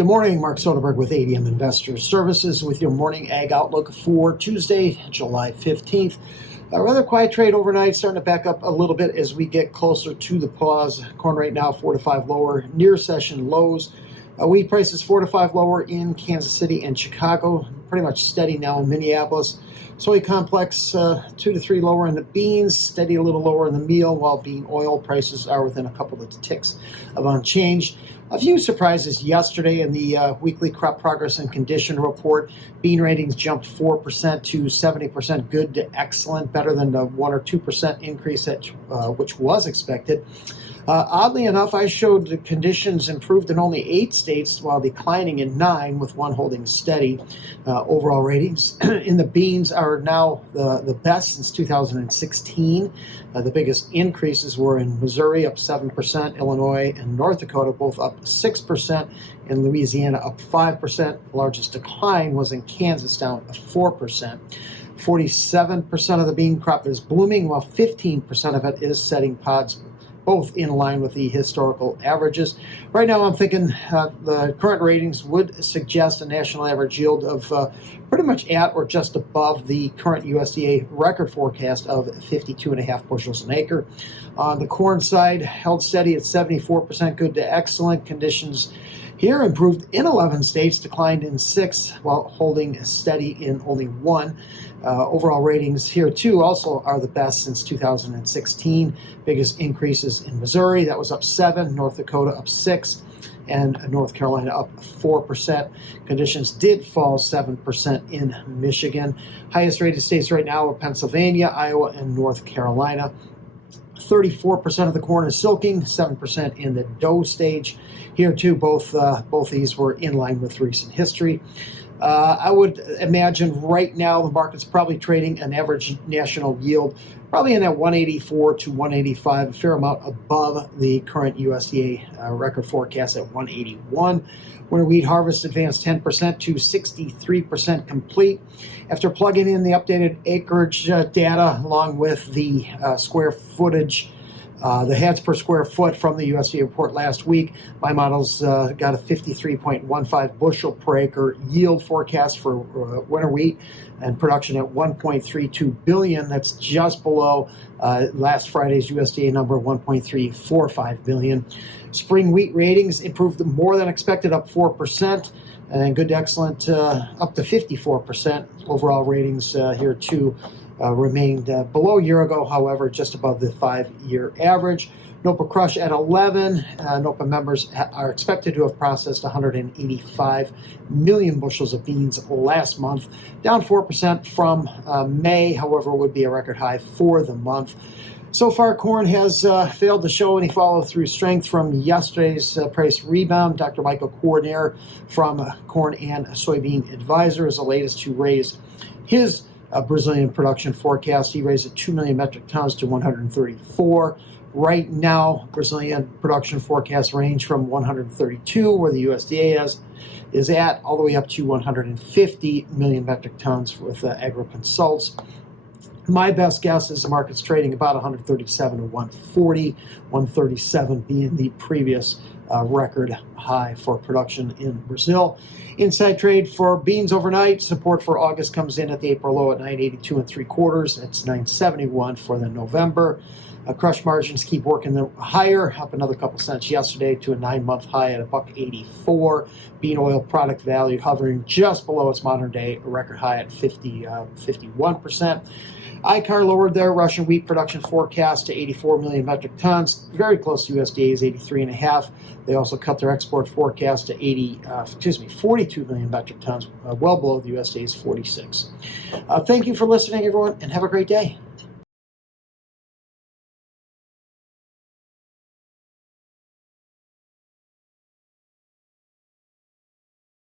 Good morning, Mark Soderberg with ADM Investor Services with your morning ag outlook for Tuesday, July 15th. A rather quiet trade overnight, starting to back up a little bit as we get closer to the pause. Corn right now 4 to 5 lower, near session lows. Wheat prices 4 to 5 lower in Kansas City and Chicago, pretty much steady now in Minneapolis. Soy complex 2 to 3 lower in the beans, steady a little lower in the meal, while bean oil prices are within a couple of ticks of unchanged. A few surprises yesterday in the weekly crop progress and condition report. Bean ratings jumped 4% to 70% good to excellent, better than the 1 or 2% increase which was expected. Oddly enough, I showed the conditions improved in only 8 states while declining in 9, with 1 holding steady. Overall ratings in the beans are now the best since 2016. The biggest increases were in Missouri, up 7%, Illinois and North Dakota, both up 6%, and Louisiana up 5%. The largest decline was in Kansas, down 4%. 47% of the bean crop is blooming, while 15% of it is setting pods, both in line with the historical averages. Right now, I'm thinking the current ratings would suggest a national average yield of pretty much at or just above the current USDA record forecast of 52.5 bushels an acre. On the corn side, held steady at 74% good to excellent. Conditions here improved in 11 states, declined in 6, while holding steady in only 1. Overall ratings here, too, also are the best since 2016. Biggest increases in Missouri, that was up 7, North Dakota up 6, and North Carolina up 4%. Conditions did fall 7% in Michigan. Highest rated states right now are Pennsylvania, Iowa, and North Carolina. 34% of the corn is silking, 7% in the dough stage. Here, too, both these were in line with recent history. I would imagine right now the market's probably trading an average national yield probably in that 184 to 185, a fair amount above the current USDA record forecast at 181. Winter wheat harvest advanced 10% to 63% complete. After plugging in the updated acreage data along with the square footage, the heads per square foot from the USDA report last week, my models got a 53.15 bushel per acre yield forecast for winter wheat and production at 1.32 billion. That's just below last Friday's USDA number of 1.345 billion. Spring wheat ratings improved more than expected, up 4%, and good to excellent up to 54%. Overall ratings here too remained below a year ago, however, just above the 5-year average. NOPA crush at 11. NOPA members are expected to have processed 185 million bushels of beans last month, down 4% from May, however, would be a record high for the month. So far, corn has failed to show any follow-through strength from yesterday's price rebound. Dr. Michael Cornier from Corn and Soybean Advisor is the latest to raise his Brazilian production forecast. He raised it 2 million metric tons to 134. Right now, Brazilian production forecasts range from 132, where the USDA is at, all the way up to 150 million metric tons with AgriConsults. My best guess is the market's trading about 137 to 140, 137 being the previous record high for production in Brazil. Inside trade for beans overnight. Support for August comes in at the April low at 982 3/4. It's 971 for the November. Crush margins keep working higher, up another couple cents yesterday to a 9-month high at $1.84. Bean oil product value hovering just below its modern day record high at 51%. ICAR lowered their Russian wheat production forecast to 84 million metric tons, very close to USDA's 83.5. They also cut their export forecast to 42 million metric tons, well below the USDA's 46. Thank you for listening, everyone, and have a great day.